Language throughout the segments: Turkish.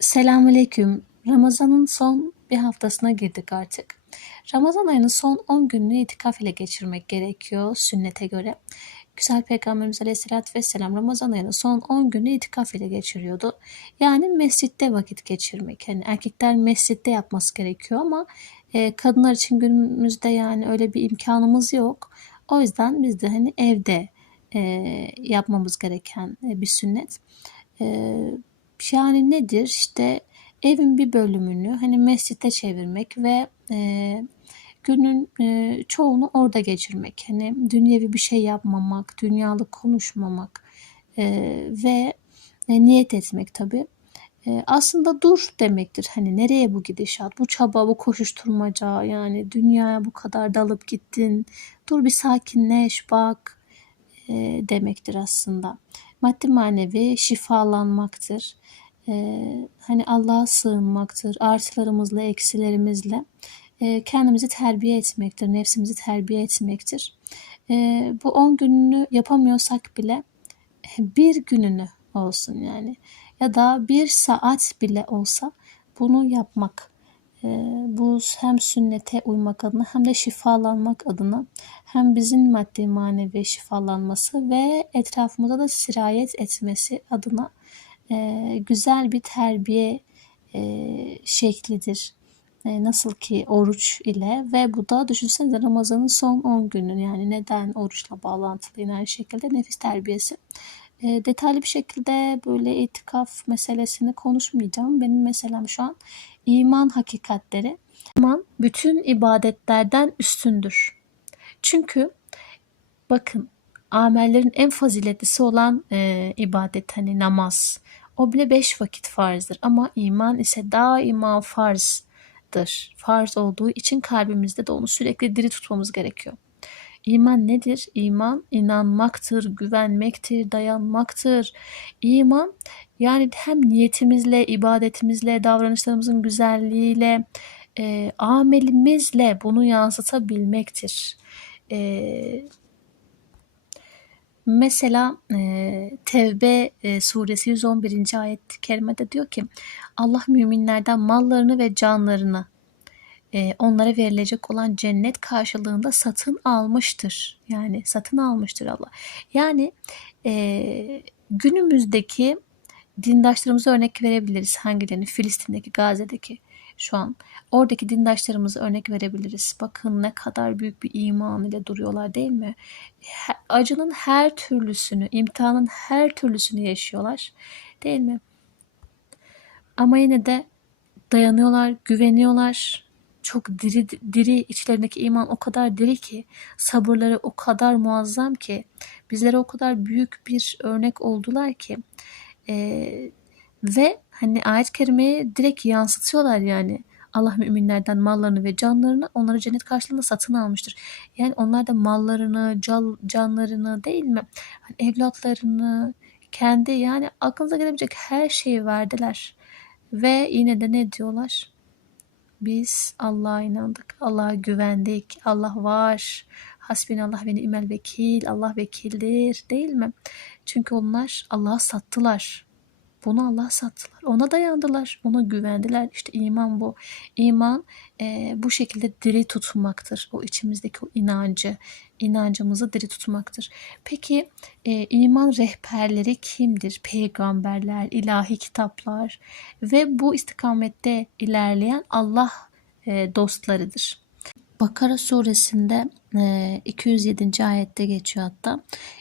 Selamünaleyküm. Ramazan'ın son bir haftasına girdik artık. Ramazan ayının son 10 gününü itikaf ile geçirmek gerekiyor sünnete göre. Güzel Peygamberimiz Aleyhisselatü Vesselam Ramazan ayının son 10 günü itikaf ile geçiriyordu. Yani mescitte vakit geçirmek. Yani erkekler mescitte yapması gerekiyor ama e, kadınlar için günümüzde yani öyle bir imkanımız yok. O yüzden biz de hani evde e, yapmamız gereken e, bir sünnet. E, yani nedir? İşte evin bir bölümünü hani mescite çevirmek ve e, günün e, çoğunu orada geçirmek. Hani dünyevi bir şey yapmamak, dünyalık konuşmamak e, ve e, niyet etmek tabii. E, aslında dur demektir. Hani nereye bu gidişat, bu çaba, bu koşuşturmaca yani dünyaya bu kadar dalıp gittin. Dur bir sakinleş bak e, demektir aslında. Maddi manevi şifalanmaktır. E, hani Allah'a sığınmaktır. Artılarımızla, eksilerimizle e, kendimizi terbiye etmektir. Nefsimizi terbiye etmektir. E, bu 10 gününü yapamıyorsak bile bir gününü olsun yani ya da bir saat bile olsa bunu yapmak bu hem sünnete uymak adına hem de şifalanmak adına hem bizim maddi manevi şifalanması ve etrafımıza da sirayet etmesi adına e, güzel bir terbiye e, şeklidir. E, nasıl ki oruç ile ve bu da düşünsenize Ramazan'ın son 10 günü yani neden oruçla bağlantılı yine aynı şekilde nefis terbiyesi. E, detaylı bir şekilde böyle itikaf meselesini konuşmayacağım. Benim meselem şu an iman hakikatleri. İman bütün ibadetlerden üstündür. Çünkü bakın amellerin en faziletlisi olan e, ibadet hani namaz. O bile beş vakit farzdır ama iman ise daima farzdır. Farz olduğu için kalbimizde de onu sürekli diri tutmamız gerekiyor. İman nedir? İman inanmaktır, güvenmektir, dayanmaktır. İman yani hem niyetimizle, ibadetimizle, davranışlarımızın güzelliğiyle, e, amelimizle bunu yansıtabilmektir. E, Mesela e, Tevbe e, suresi 111. ayet-i kerimede diyor ki Allah müminlerden mallarını ve canlarını e, onlara verilecek olan cennet karşılığında satın almıştır. Yani satın almıştır Allah. Yani e, günümüzdeki dindaşlarımıza örnek verebiliriz. Hangilerini? Filistin'deki, Gazze'deki şu an. Oradaki dindaşlarımıza örnek verebiliriz. Bakın ne kadar büyük bir iman ile duruyorlar değil mi? Acının her türlüsünü, imtihanın her türlüsünü yaşıyorlar. Değil mi? Ama yine de dayanıyorlar, güveniyorlar. Çok diri diri içlerindeki iman o kadar diri ki, sabırları o kadar muazzam ki, bizlere o kadar büyük bir örnek oldular ki e, ve hani ayet-i kerimeyi direkt yansıtıyorlar yani. Allah müminlerden mallarını ve canlarını onları cennet karşılığında satın almıştır. Yani onlar da mallarını, canlarını değil mi? Hani evlatlarını, kendi yani aklınıza gelebilecek her şeyi verdiler. Ve yine de ne diyorlar? Biz Allah'a inandık, Allah'a güvendik, Allah var. Hasbinallah ve ni'mel vekil, Allah vekildir değil mi? Çünkü onlar Allah'a sattılar. Bunu Allah sattılar. Ona dayandılar. Ona güvendiler. İşte iman bu. İman e, bu şekilde diri tutmaktır. O içimizdeki o inancı, inancımızı diri tutmaktır. Peki e, iman rehberleri kimdir? Peygamberler, ilahi kitaplar ve bu istikamette ilerleyen Allah e, dostlarıdır. Bakara suresinde 207. ayette geçiyor hatta.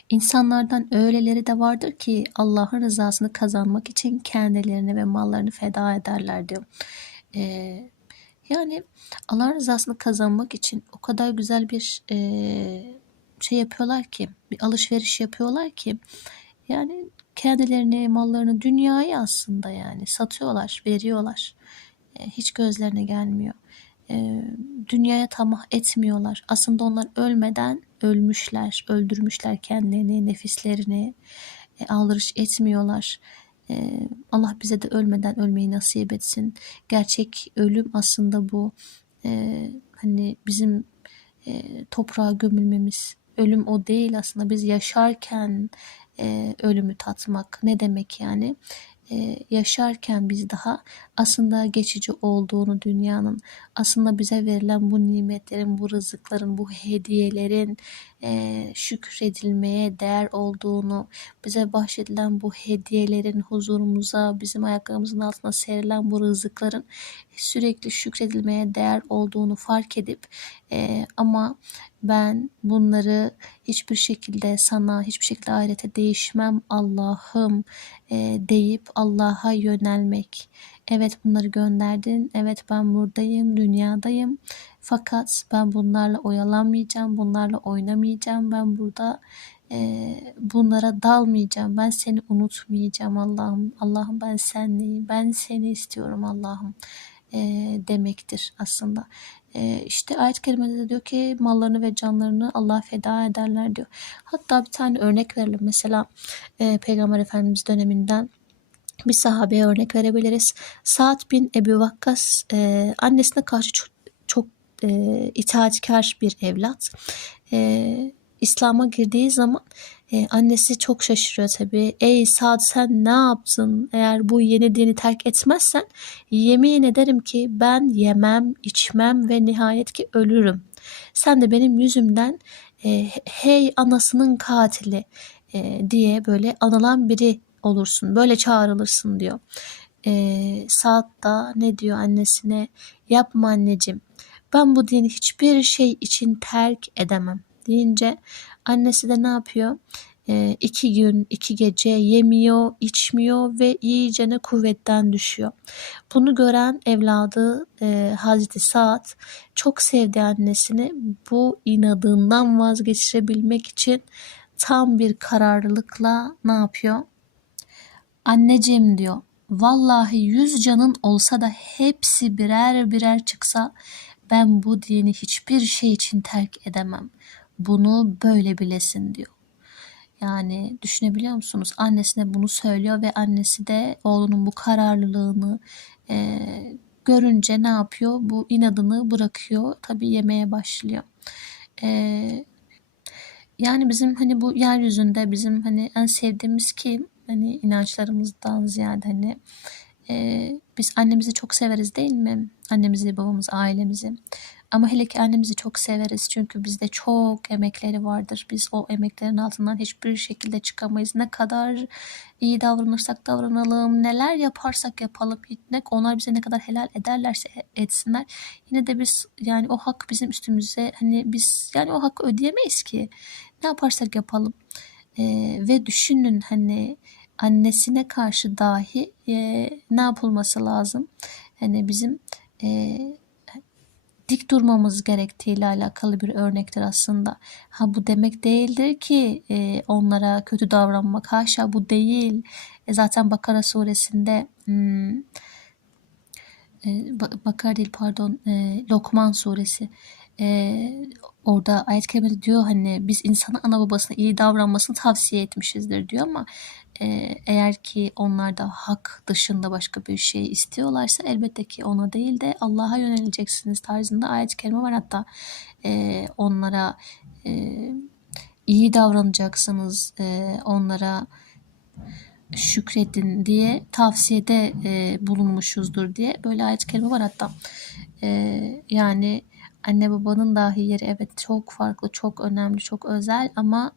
İnsanlardan öyleleri de vardır ki Allah'ın rızasını kazanmak için kendilerini ve mallarını feda ederler diyor. Yani Allah'ın rızasını kazanmak için o kadar güzel bir şey yapıyorlar ki, bir alışveriş yapıyorlar ki yani kendilerini, mallarını, dünyayı aslında yani satıyorlar, veriyorlar. Hiç gözlerine gelmiyor e, dünyaya tamah etmiyorlar. Aslında onlar ölmeden ölmüşler, öldürmüşler kendilerini, nefislerini, e, aldırış etmiyorlar. E, Allah bize de ölmeden ölmeyi nasip etsin. Gerçek ölüm aslında bu. E, hani bizim e, toprağa gömülmemiz. Ölüm o değil aslında. Biz yaşarken e, ölümü tatmak. Ne demek yani? E, yaşarken biz daha aslında geçici olduğunu dünyanın, aslında bize verilen bu nimetlerin, bu rızıkların, bu hediyelerin e, şükredilmeye değer olduğunu, bize bahşedilen bu hediyelerin huzurumuza, bizim ayaklarımızın altına serilen bu rızıkların sürekli şükredilmeye değer olduğunu fark edip e, ama ben bunları hiçbir şekilde sana, hiçbir şekilde ahirete değişmem Allah'ım e, deyip Allah'a yönelmek. Evet bunları gönderdin. Evet ben buradayım, dünyadayım. Fakat ben bunlarla oyalanmayacağım, bunlarla oynamayacağım. Ben burada e, bunlara dalmayacağım. Ben seni unutmayacağım Allah'ım. Allah'ım ben senleyim. Ben seni istiyorum Allah'ım e, demektir aslında. E, işte ayet-i kerimede de diyor ki mallarını ve canlarını Allah feda ederler diyor. Hatta bir tane örnek verelim. Mesela e, Peygamber Efendimiz döneminden bir sahabeye örnek verebiliriz. Sa'd bin Ebu Vakkas e, annesine karşı çok e, itaatkar bir evlat. E, İslam'a girdiği zaman e, annesi çok şaşırıyor tabii. Ey Sa'd sen ne yaptın? Eğer bu yeni dini terk etmezsen yemin ederim ki ben yemem, içmem ve nihayet ki ölürüm. Sen de benim yüzümden e, hey anasının katili e, diye böyle anılan biri olursun. Böyle çağrılırsın diyor. E, Saat da ne diyor annesine? Yapma anneciğim. Ben bu dini hiçbir şey için terk edemem deyince annesi de ne yapıyor? E, iki gün, iki gece yemiyor, içmiyor ve iyicene kuvvetten düşüyor. Bunu gören evladı e, Hazreti Saad çok sevdi annesini. Bu inadından vazgeçirebilmek için tam bir kararlılıkla ne yapıyor? Anneciğim diyor. Vallahi yüz canın olsa da hepsi birer birer çıksa ben bu dini hiçbir şey için terk edemem. Bunu böyle bilesin diyor. Yani düşünebiliyor musunuz? Annesine bunu söylüyor ve annesi de oğlunun bu kararlılığını e, görünce ne yapıyor? Bu inadını bırakıyor. Tabii yemeye başlıyor. E, yani bizim hani bu yeryüzünde bizim hani en sevdiğimiz kim? Hani inançlarımızdan ziyade hani e, biz annemizi çok severiz değil mi? Annemizi, babamızı, ailemizi. Ama hele ki annemizi çok severiz çünkü bizde çok emekleri vardır. Biz o emeklerin altından hiçbir şekilde çıkamayız. Ne kadar iyi davranırsak davranalım, neler yaparsak yapalım, ne onlar bize ne kadar helal ederlerse etsinler. Yine de biz yani o hak bizim üstümüze hani biz yani o hakkı ödeyemeyiz ki. Ne yaparsak yapalım. Ee, ve düşünün hani annesine karşı dahi e, ne yapılması lazım? Hani bizim e, dik durmamız gerektiğiyle alakalı bir örnektir aslında. Ha bu demek değildir ki e, onlara kötü davranmak. Haşa bu değil. E, zaten Bakara suresinde hmm, e, Bakara değil pardon e, Lokman suresi e, orada ayet kerimede diyor hani biz insana ana babasına iyi davranmasını tavsiye etmişizdir diyor ama eğer ki onlar da hak dışında başka bir şey istiyorlarsa elbette ki ona değil de Allah'a yöneleceksiniz tarzında ayet-i kerime var. Hatta e, onlara e, iyi davranacaksınız e, onlara şükredin diye tavsiyede e, bulunmuşuzdur diye böyle ayet-i kerime var. Hatta e, yani anne babanın dahi yeri evet çok farklı çok önemli çok özel ama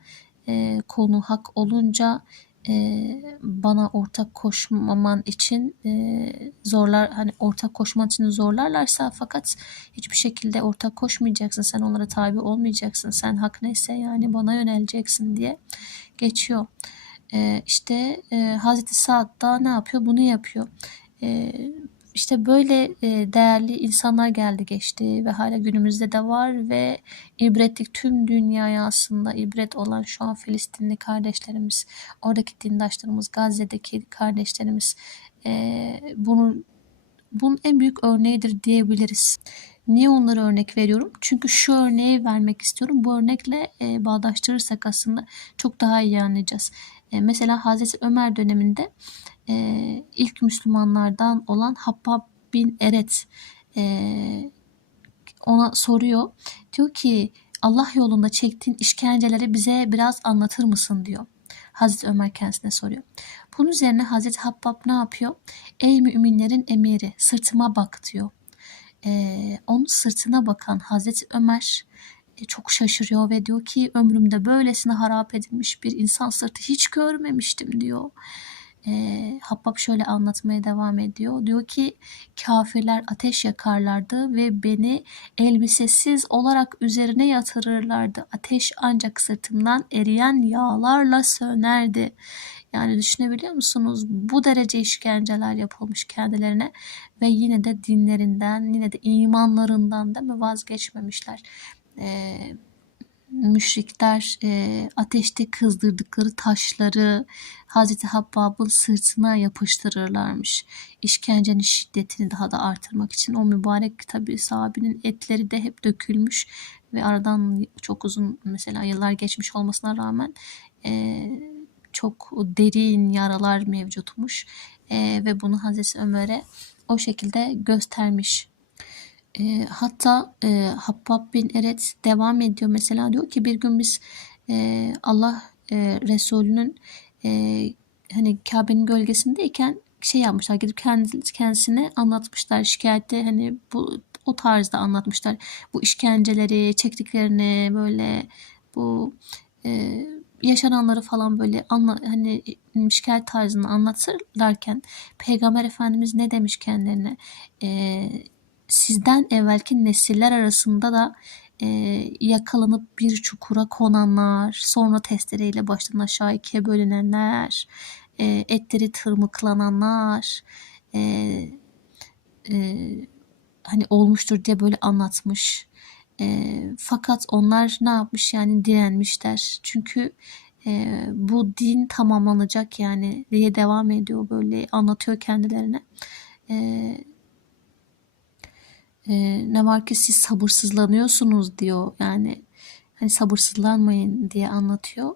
e, konu hak olunca e, bana ortak koşmaman için e, zorlar hani ortak koşman için zorlarlarsa fakat hiçbir şekilde ortak koşmayacaksın sen onlara tabi olmayacaksın sen hak neyse yani bana yöneleceksin diye geçiyor. E, işte Hazreti Saad da ne yapıyor bunu yapıyor. İşte böyle e, değerli insanlar geldi geçti ve hala günümüzde de var ve ibretlik tüm dünyaya aslında ibret olan şu an Filistinli kardeşlerimiz, oradaki dindaşlarımız, Gazze'deki kardeşlerimiz e, bunun bunun en büyük örneğidir diyebiliriz. Niye onlara örnek veriyorum? Çünkü şu örneği vermek istiyorum. Bu örnekle e, bağdaştırırsak aslında çok daha iyi anlayacağız. Mesela Hazreti Ömer döneminde e, ilk Müslümanlardan olan Habbab bin Eret e, ona soruyor. Diyor ki Allah yolunda çektiğin işkenceleri bize biraz anlatır mısın diyor. Hazreti Ömer kendisine soruyor. Bunun üzerine Hazreti Habbab ne yapıyor? Ey müminlerin emiri sırtıma bak diyor. Ee, onun sırtına bakan Hazreti Ömer e, çok şaşırıyor ve diyor ki ömrümde böylesine harap edilmiş bir insan sırtı hiç görmemiştim diyor. E, Habbab şöyle anlatmaya devam ediyor. Diyor ki kafirler ateş yakarlardı ve beni elbisesiz olarak üzerine yatırırlardı. Ateş ancak sırtımdan eriyen yağlarla sönerdi. Yani düşünebiliyor musunuz? Bu derece işkenceler yapılmış kendilerine ve yine de dinlerinden, yine de imanlarından da mı vazgeçmemişler. Ee, müşrikler e, ateşte kızdırdıkları taşları Hazreti Habbab'ın sırtına yapıştırırlarmış. İşkencenin şiddetini daha da artırmak için o mübarek tabi sahabinin etleri de hep dökülmüş ve aradan çok uzun mesela yıllar geçmiş olmasına rağmen e, çok derin yaralar mevcutmuş e, ve bunu Hazreti Ömer'e o şekilde göstermiş. E, hatta e, Habbab bin Eret devam ediyor mesela diyor ki bir gün biz e, Allah e, Resulü'nün e, hani Kabe'nin gölgesindeyken şey yapmışlar gidip kendi, kendisine anlatmışlar şikayette hani bu o tarzda anlatmışlar bu işkenceleri çektiklerini böyle bu e, yaşananları falan böyle anla, hani şikayet tarzını anlatırlarken Peygamber Efendimiz ne demiş kendilerine? E, sizden evvelki nesiller arasında da e, yakalanıp bir çukura konanlar, sonra testereyle baştan aşağı ikiye bölünenler, e, etleri tırmıklananlar, e, e, hani olmuştur diye böyle anlatmış. E, fakat onlar ne yapmış yani direnmişler. Çünkü e, bu din tamamlanacak yani diye devam ediyor böyle anlatıyor kendilerine. E, e, ne var ki siz sabırsızlanıyorsunuz diyor yani hani sabırsızlanmayın diye anlatıyor.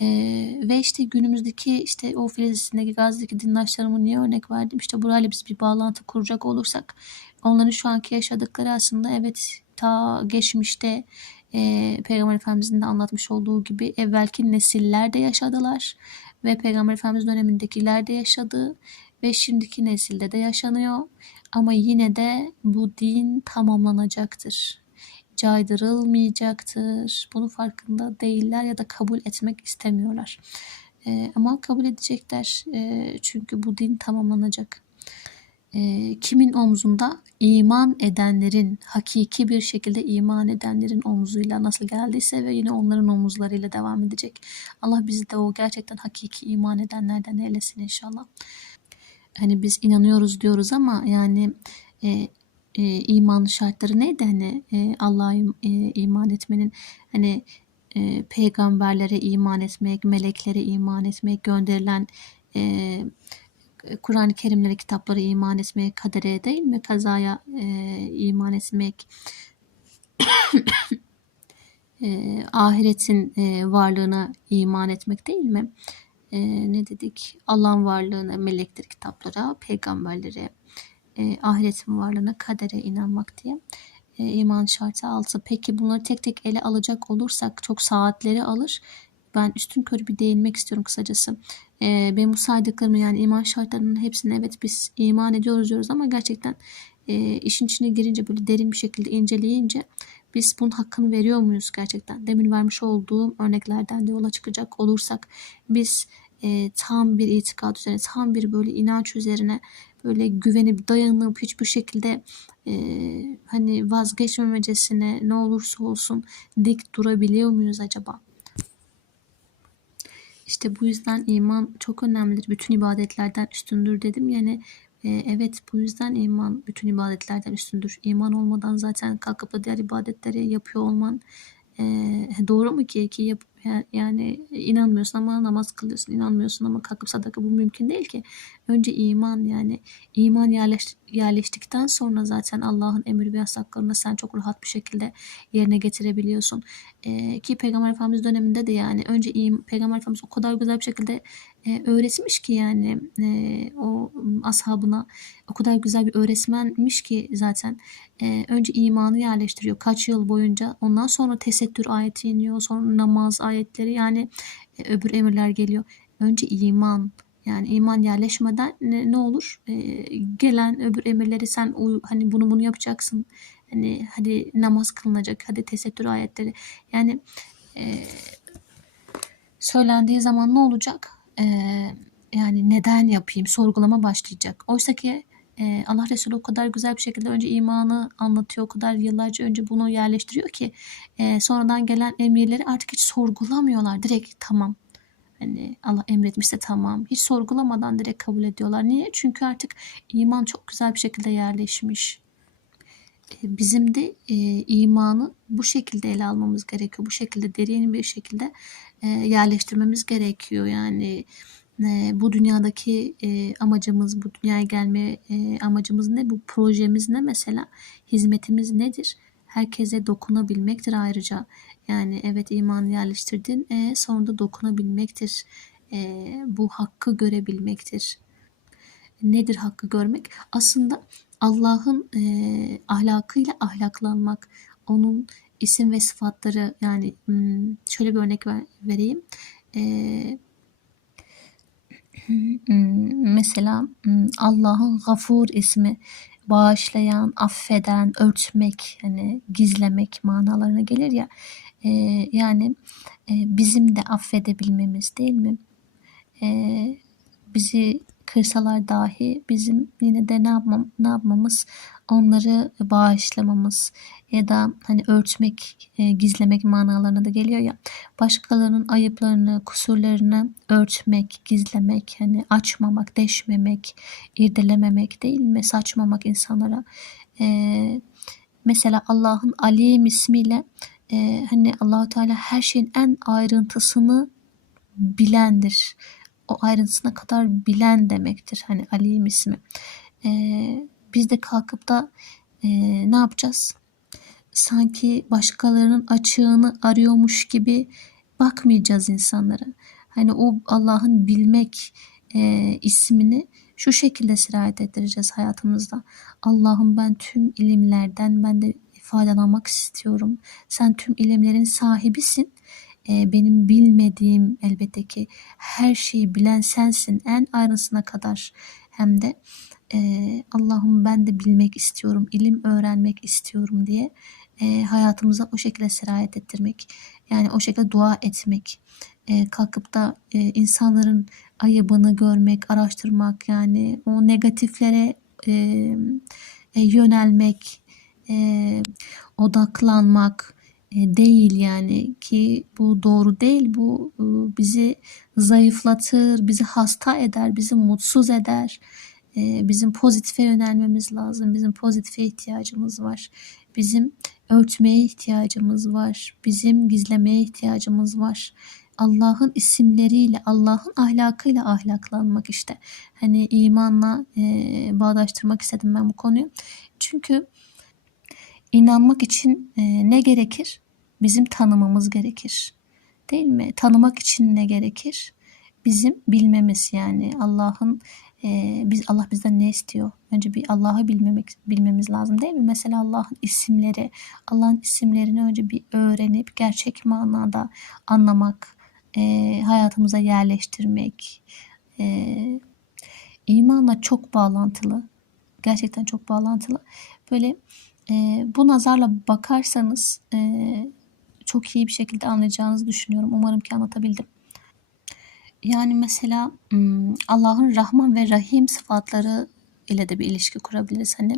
Ee, ve işte günümüzdeki işte o Filistin'deki Gazze'deki dindaşlarımı niye örnek verdim? İşte burayla biz bir bağlantı kuracak olursak onların şu anki yaşadıkları aslında evet ta geçmişte e, Peygamber Efendimizin de anlatmış olduğu gibi evvelki nesiller de yaşadılar ve Peygamber Efendimiz dönemindekiler de yaşadı ve şimdiki nesilde de yaşanıyor. Ama yine de bu din tamamlanacaktır. Caydırılmayacaktır. Bunun farkında değiller ya da kabul etmek istemiyorlar. E, ama kabul edecekler. E, çünkü bu din tamamlanacak. E, kimin omzunda? iman edenlerin, hakiki bir şekilde iman edenlerin omzuyla nasıl geldiyse ve yine onların omuzlarıyla devam edecek. Allah bizi de o gerçekten hakiki iman edenlerden eylesin inşallah hani biz inanıyoruz diyoruz ama yani e, e, iman şartları neydi hani e, Allah'a e, iman etmenin hani e, peygamberlere iman etmek, meleklere iman etmek, gönderilen e, Kur'an-ı Kerimlere, kitaplara iman etmek, kadere değil mi? Kazaya e, iman etmek, e, ahiretin e, varlığına iman etmek değil mi? E, ne dedik? Allah'ın varlığına, melekleri, kitaplara, peygamberlere, e, ahiretin varlığına, kadere inanmak diye e, iman şartı altı. Peki bunları tek tek ele alacak olursak çok saatleri alır. Ben üstün körü bir değinmek istiyorum kısacası. E, benim bu saydıklarımı yani iman şartlarının hepsini evet biz iman ediyoruz diyoruz ama gerçekten e, işin içine girince böyle derin bir şekilde inceleyince biz bunun hakkını veriyor muyuz gerçekten? Demin vermiş olduğum örneklerden de yola çıkacak olursak biz e, tam bir itikad üzerine, tam bir böyle inanç üzerine böyle güvenip dayanıp hiçbir şekilde e, hani vazgeçmemecesine ne olursa olsun dik durabiliyor muyuz acaba? İşte bu yüzden iman çok önemlidir. Bütün ibadetlerden üstündür dedim. Yani e, evet bu yüzden iman bütün ibadetlerden üstündür. İman olmadan zaten kalkıp da diğer ibadetleri yapıyor olman e, doğru mu ki ki yap, yani inanmıyorsun ama namaz kılıyorsun, inanmıyorsun ama kalkıp sadaka bu mümkün değil ki. Önce iman yani iman yerleş, yerleştikten sonra zaten Allah'ın emir ve yasaklarını sen çok rahat bir şekilde yerine getirebiliyorsun. Ee, ki Peygamber Efendimiz döneminde de yani önce im, Peygamber Efendimiz o kadar güzel bir şekilde e, öğretmiş ki yani e, o ashabına o kadar güzel bir öğretmenmiş ki zaten e, önce imanı yerleştiriyor kaç yıl boyunca ondan sonra tesettür ayeti iniyor sonra namaz ayetleri yani e, öbür emirler geliyor önce iman Yani iman yerleşmeden ne, ne olur? E, gelen öbür emirleri sen uy, hani bunu bunu yapacaksın. Hani hadi namaz kılınacak, hadi tesettür ayetleri. Yani e, söylendiği zaman ne olacak? E, yani neden yapayım? Sorgulama başlayacak. Oysa ki e, Allah Resulü o kadar güzel bir şekilde önce imanı anlatıyor. O kadar yıllarca önce bunu yerleştiriyor ki e, sonradan gelen emirleri artık hiç sorgulamıyorlar. Direkt tamam. Hani Allah emretmişse tamam. Hiç sorgulamadan direkt kabul ediyorlar. Niye? Çünkü artık iman çok güzel bir şekilde yerleşmiş. E, bizim de e, imanı bu şekilde ele almamız gerekiyor. Bu şekilde derin bir şekilde yerleştirmemiz gerekiyor. Yani e, bu dünyadaki e, amacımız, bu dünyaya gelme e, amacımız ne? Bu projemiz ne mesela? Hizmetimiz nedir? Herkese dokunabilmektir ayrıca. Yani evet imanı yerleştirdin, e, sonra da dokunabilmektir. E, bu hakkı görebilmektir. Nedir hakkı görmek? Aslında Allah'ın e, ahlakıyla ahlaklanmak, onun isim ve sıfatları yani hmm, şöyle bir örnek ver, vereyim. E, mesela Allah'ın Gafur ismi bağışlayan, affeden, örtmek, hani gizlemek manalarına gelir ya. E, yani e, bizim de affedebilmemiz değil mi? E, bizi kırsalar dahi bizim yine de ne, yapmam, ne yapmamız onları bağışlamamız ya da hani örtmek, e, gizlemek manalarına da geliyor ya. Başkalarının ayıplarını, kusurlarını örtmek, gizlemek, hani açmamak, deşmemek, irdelememek değil mi? Saçmamak insanlara. E, mesela Allah'ın Alim ismiyle e, hani Allahu Teala her şeyin en ayrıntısını bilendir. O ayrıntısına kadar bilen demektir. Hani Alim ismi. Ee, biz de kalkıp da e, ne yapacağız? Sanki başkalarının açığını arıyormuş gibi bakmayacağız insanlara. Hani o Allah'ın bilmek e, ismini şu şekilde sirayet ettireceğiz hayatımızda. Allah'ım ben tüm ilimlerden ben de faydalanmak istiyorum. Sen tüm ilimlerin sahibisin. E, benim bilmediğim elbette ki her şeyi bilen sensin en ayrıntısına kadar hem de e, Allah'ım ben de bilmek istiyorum, ilim öğrenmek istiyorum diye e, hayatımıza o şekilde sirayet ettirmek. Yani o şekilde dua etmek. E, kalkıp da insanların ayıbını görmek, araştırmak yani o negatiflere yönelmek, odaklanmak değil yani ki bu doğru değil. Bu e, bizi zayıflatır bizi hasta eder bizi mutsuz eder. E, bizim pozitife yönelmemiz lazım bizim pozitife ihtiyacımız var. Bizim örtmeye ihtiyacımız var bizim gizlemeye ihtiyacımız var. Allah'ın isimleriyle Allah'ın ahlakıyla ahlaklanmak işte. Hani imanla e, bağdaştırmak istedim ben bu konuyu. Çünkü İnanmak için e, ne gerekir? Bizim tanımamız gerekir. Değil mi? Tanımak için ne gerekir? Bizim bilmemiz yani Allah'ın e, biz Allah bizden ne istiyor? Önce bir Allah'ı bilmemek bilmemiz lazım değil mi? Mesela Allah'ın isimleri, Allah'ın isimlerini önce bir öğrenip gerçek manada anlamak, e, hayatımıza yerleştirmek, e, imanla çok bağlantılı. Gerçekten çok bağlantılı. Böyle e, bu nazarla bakarsanız e, çok iyi bir şekilde anlayacağınızı düşünüyorum. Umarım ki anlatabildim. Yani mesela Allah'ın Rahman ve Rahim sıfatları ile de bir ilişki kurabiliriz. Hani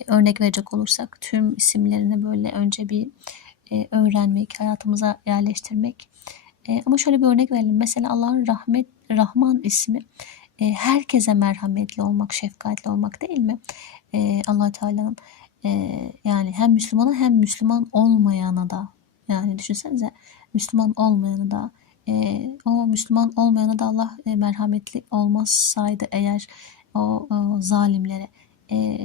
e, örnek verecek olursak tüm isimlerini böyle önce bir e, öğrenmek, hayatımıza yerleştirmek. E, ama şöyle bir örnek verelim. Mesela Allah'ın rahmet Rahman ismi herkese merhametli olmak, şefkatli olmak değil mi? Allah Teala'nın ee, yani hem Müslümana hem Müslüman olmayana da yani düşünsenize Müslüman olmayana da e, o Müslüman olmayana da Allah e, merhametli olmazsaydı eğer o, o zalimlere e,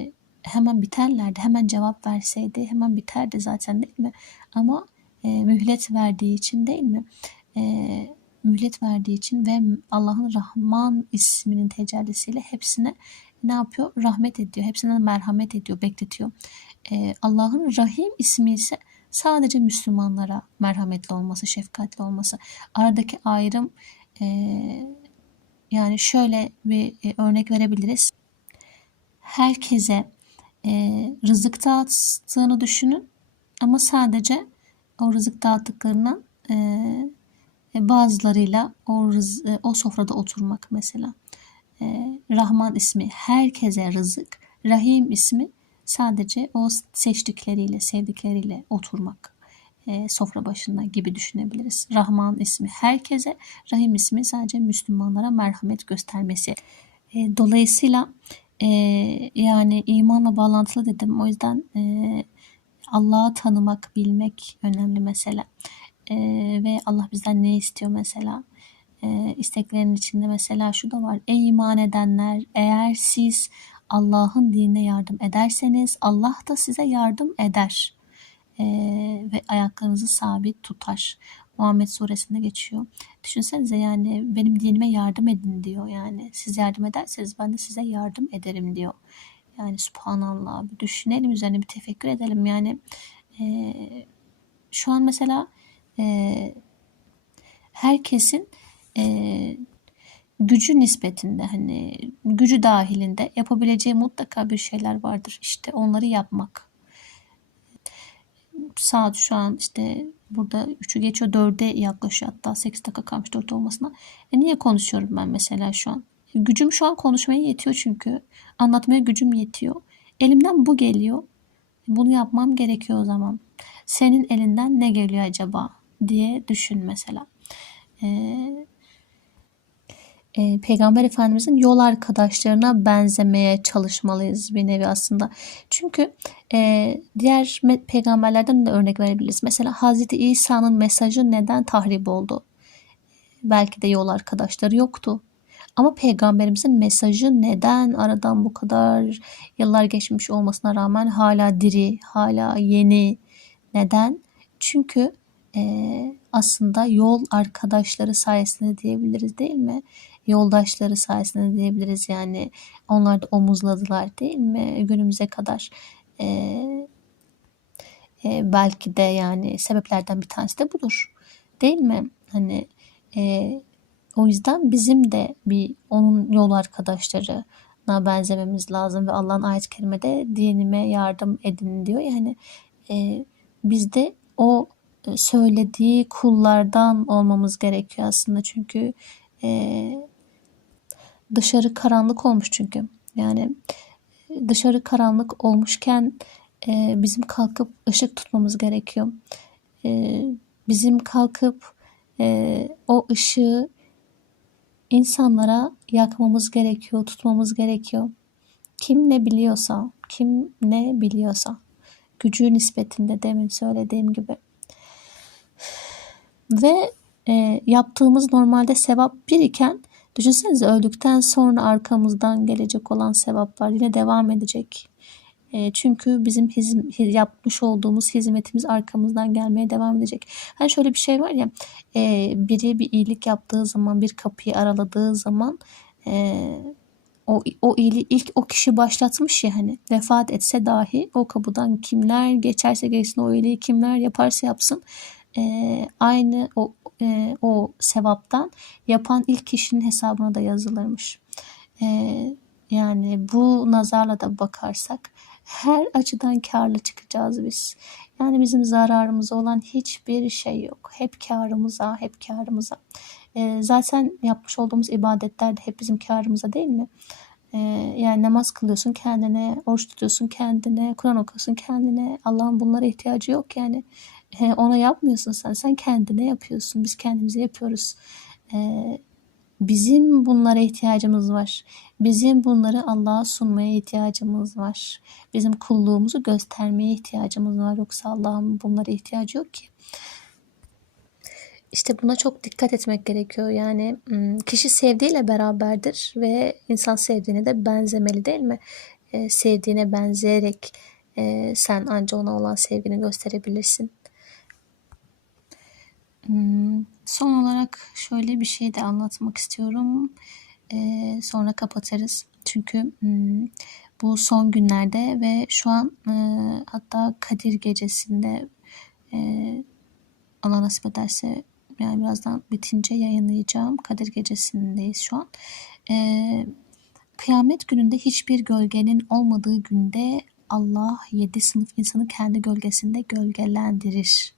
hemen biterlerdi. Hemen cevap verseydi hemen biterdi zaten değil mi? Ama e, mühlet verdiği için değil mi? E, mühlet verdiği için ve Allah'ın Rahman isminin tecellisiyle hepsine ne yapıyor? Rahmet ediyor. Hepsine merhamet ediyor, bekletiyor. Ee, Allah'ın Rahim ismi ise sadece Müslümanlara merhametli olması, şefkatli olması. Aradaki ayrım e, yani şöyle bir e, örnek verebiliriz. Herkese e, rızık dağıttığını düşünün ama sadece o rızık dağıttıklarından e, e, bazılarıyla o, rız, e, o sofrada oturmak mesela. E, Rahman ismi herkese rızık, Rahim ismi sadece o seçtikleriyle, sevdikleriyle oturmak e, sofra başında gibi düşünebiliriz. Rahman ismi herkese, Rahim ismi sadece Müslümanlara merhamet göstermesi. E, dolayısıyla e, yani imanla bağlantılı dedim. O yüzden Allah'ı tanımak, bilmek önemli mesela. E, ve Allah bizden ne istiyor mesela? E, isteklerin içinde mesela şu da var. Ey iman edenler eğer siz Allah'ın dinine yardım ederseniz Allah da size yardım eder. E, ve ayaklarınızı sabit tutar. Muhammed suresinde geçiyor. Düşünsenize yani benim dinime yardım edin diyor yani. Siz yardım ederseniz ben de size yardım ederim diyor. Yani subhanallah bir düşünelim üzerine bir tefekkür edelim yani. E, şu an mesela e, herkesin e, gücü nispetinde hani gücü dahilinde yapabileceği mutlaka bir şeyler vardır. İşte onları yapmak. Saat şu an işte burada 3'ü geçiyor 4'e yaklaşıyor hatta 8 dakika kalmış 4 olmasına. E niye konuşuyorum ben mesela şu an? Gücüm şu an konuşmaya yetiyor çünkü. Anlatmaya gücüm yetiyor. Elimden bu geliyor. Bunu yapmam gerekiyor o zaman. Senin elinden ne geliyor acaba diye düşün mesela. Ee, e, Peygamber Efendimizin yol arkadaşlarına benzemeye çalışmalıyız bir nevi aslında. Çünkü e, diğer peygamberlerden de örnek verebiliriz. Mesela Hazreti İsa'nın mesajı neden tahrip oldu? Belki de yol arkadaşları yoktu. Ama peygamberimizin mesajı neden aradan bu kadar yıllar geçmiş olmasına rağmen hala diri, hala yeni? Neden? Çünkü e, aslında yol arkadaşları sayesinde diyebiliriz değil mi? Yoldaşları sayesinde diyebiliriz yani. Onlar da omuzladılar değil mi günümüze kadar? E, e, belki de yani sebeplerden bir tanesi de budur. Değil mi? Hani e, o yüzden bizim de bir onun yol arkadaşlarına benzememiz lazım ve Allah'ın ayet-i kerimede dinime yardım edin diyor. Yani e, biz de o e, söylediği kullardan olmamız gerekiyor aslında. Çünkü e, dışarı karanlık olmuş çünkü. Yani dışarı karanlık olmuşken e, bizim kalkıp ışık tutmamız gerekiyor. E, bizim kalkıp e, o ışığı insanlara yakmamız gerekiyor, tutmamız gerekiyor. Kim ne biliyorsa, kim ne biliyorsa gücü nispetinde demin söylediğim gibi. Ve e, yaptığımız normalde sevap bir iken düşünsenize öldükten sonra arkamızdan gelecek olan sevaplar yine devam edecek. E, çünkü bizim yapmış olduğumuz hizmetimiz arkamızdan gelmeye devam edecek. Hani şöyle bir şey var ya e, biri bir iyilik yaptığı zaman bir kapıyı araladığı zaman e, o, o iyiliği ilk o kişi başlatmış ya hani vefat etse dahi o kapıdan kimler geçerse geçsin o iyiliği kimler yaparsa yapsın e, aynı o e, o sevaptan yapan ilk kişinin hesabına da yazılırmış. E, yani bu nazarla da bakarsak her açıdan karlı çıkacağız biz. Yani bizim zararımıza olan hiçbir şey yok. Hep karımıza, hep karımıza. E, zaten yapmış olduğumuz ibadetler de hep bizim karımıza değil mi? E, yani namaz kılıyorsun kendine, oruç tutuyorsun kendine, Kur'an okuyorsun kendine. Allah'ın bunlara ihtiyacı yok yani. Ona yapmıyorsun sen. Sen kendine yapıyorsun. Biz kendimize yapıyoruz. E, Bizim bunlara ihtiyacımız var. Bizim bunları Allah'a sunmaya ihtiyacımız var. Bizim kulluğumuzu göstermeye ihtiyacımız var. Yoksa Allah'ın bunlara ihtiyacı yok ki. İşte buna çok dikkat etmek gerekiyor. Yani kişi sevdiğiyle beraberdir ve insan sevdiğine de benzemeli değil mi? Ee, sevdiğine benzeyerek e, sen anca ona olan sevgini gösterebilirsin. Hmm, son olarak şöyle bir şey de anlatmak istiyorum. Ee, sonra kapatırız. Çünkü hmm, bu son günlerde ve şu an e, hatta Kadir gecesinde e, Allah nasip ederse Yani birazdan bitince yayınlayacağım. Kadir Gecesi'ndeyiz şu an. Ee, kıyamet gününde hiçbir gölgenin olmadığı günde Allah yedi sınıf insanı kendi gölgesinde gölgelendirir.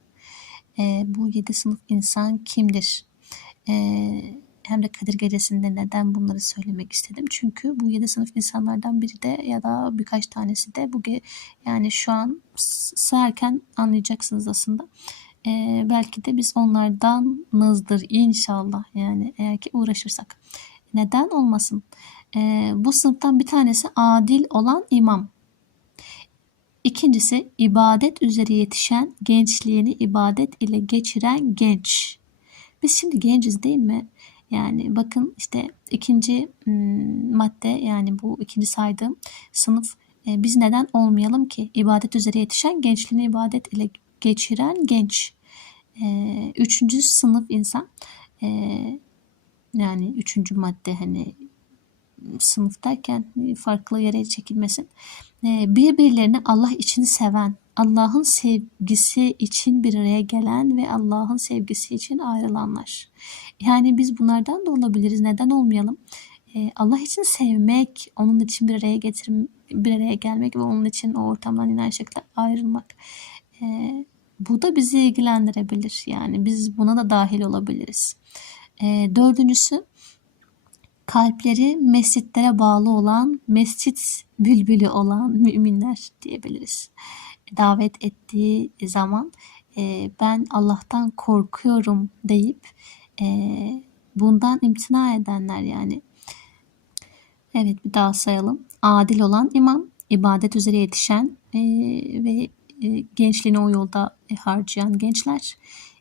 Ee, bu yedi sınıf insan kimdir? Ee, hem de Kadir Gecesi'nde neden bunları söylemek istedim? Çünkü bu yedi sınıf insanlardan biri de ya da birkaç tanesi de bu yani şu an sayarken anlayacaksınız aslında. Ee, belki de biz onlardanızdır inşallah yani eğer ki uğraşırsak. Neden olmasın? Ee, bu sınıftan bir tanesi adil olan imam. İkincisi ibadet üzere yetişen, gençliğini ibadet ile geçiren genç. Biz şimdi genciz değil mi? Yani bakın işte ikinci madde yani bu ikinci saydığım sınıf e, biz neden olmayalım ki? İbadet üzere yetişen, gençliğini ibadet ile geçiren genç. E, üçüncü sınıf insan e, yani üçüncü madde hani sınıf derken farklı yere çekilmesin. E, birbirlerini Allah için seven, Allah'ın sevgisi için bir araya gelen ve Allah'ın sevgisi için ayrılanlar. Yani biz bunlardan da olabiliriz. Neden olmayalım? E, Allah için sevmek, onun için bir araya getirmek, bir araya gelmek ve onun için o ortamdan yine aynı şekilde ayrılmak. E, bu da bizi ilgilendirebilir. Yani biz buna da dahil olabiliriz. E, dördüncüsü kalpleri mescitlere bağlı olan, mescit bülbülü olan müminler diyebiliriz. Davet ettiği zaman e, ben Allah'tan korkuyorum deyip e, bundan imtina edenler yani. Evet bir daha sayalım. Adil olan imam, ibadet üzere yetişen e, ve e, gençliğini o yolda e, harcayan gençler.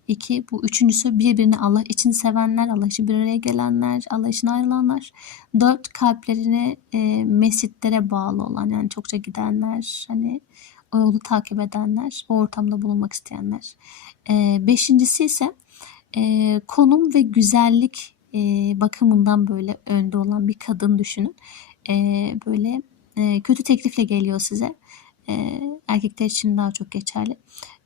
İki, bu üçüncüsü birbirini Allah için sevenler, Allah için bir araya gelenler, Allah için ayrılanlar. Dört, kalplerini e, mescitlere bağlı olan yani çokça gidenler, hani o yolu takip edenler, o ortamda bulunmak isteyenler. E, beşincisi ise e, konum ve güzellik e, bakımından böyle önde olan bir kadın düşünün. E, böyle e, kötü teklifle geliyor size. E, erkekler için daha çok geçerli.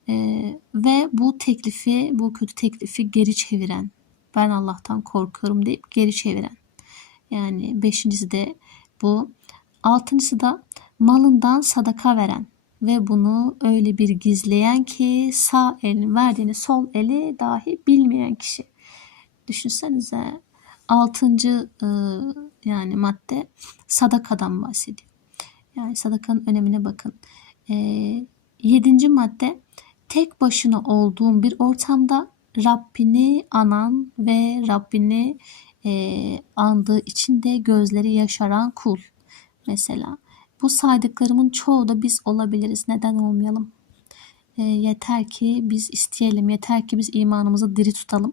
Ee, ve bu teklifi, bu kötü teklifi geri çeviren, ben Allah'tan korkuyorum deyip geri çeviren. Yani beşincisi de bu. Altıncısı da malından sadaka veren ve bunu öyle bir gizleyen ki sağ elini verdiğini sol eli dahi bilmeyen kişi. Düşünsenize altıncı e, yani madde sadakadan bahsediyor. Yani sadakanın önemine bakın. E, yedinci madde tek başına olduğun bir ortamda Rabbini anan ve Rabbini e, andığı için de gözleri yaşaran kul. Mesela bu saydıklarımın çoğu da biz olabiliriz. Neden olmayalım? E, yeter ki biz isteyelim. Yeter ki biz imanımızı diri tutalım.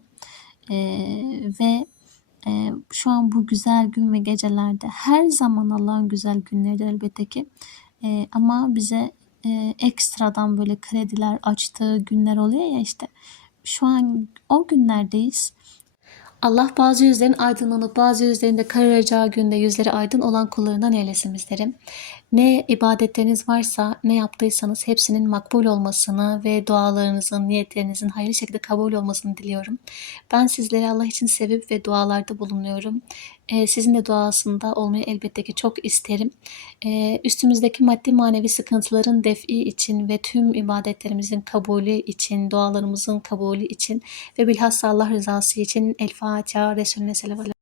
E, ve e, şu an bu güzel gün ve gecelerde her zaman Allah'ın güzel günleri elbette ki. E, ama bize e, ekstradan böyle krediler açtığı günler oluyor ya işte. Şu an o günlerdeyiz. Allah bazı yüzlerin aydınlanıp bazı yüzlerin de kararacağı günde yüzleri aydın olan kullarından eylesin bizlerim. Ne ibadetleriniz varsa, ne yaptıysanız hepsinin makbul olmasını ve dualarınızın, niyetlerinizin hayırlı şekilde kabul olmasını diliyorum. Ben sizleri Allah için sevip ve dualarda bulunuyorum. Ee, sizin de duasında olmayı elbette ki çok isterim. Ee, üstümüzdeki maddi manevi sıkıntıların defi için ve tüm ibadetlerimizin kabulü için, dualarımızın kabulü için ve bilhassa Allah rızası için El Fatiha Resulüne selavat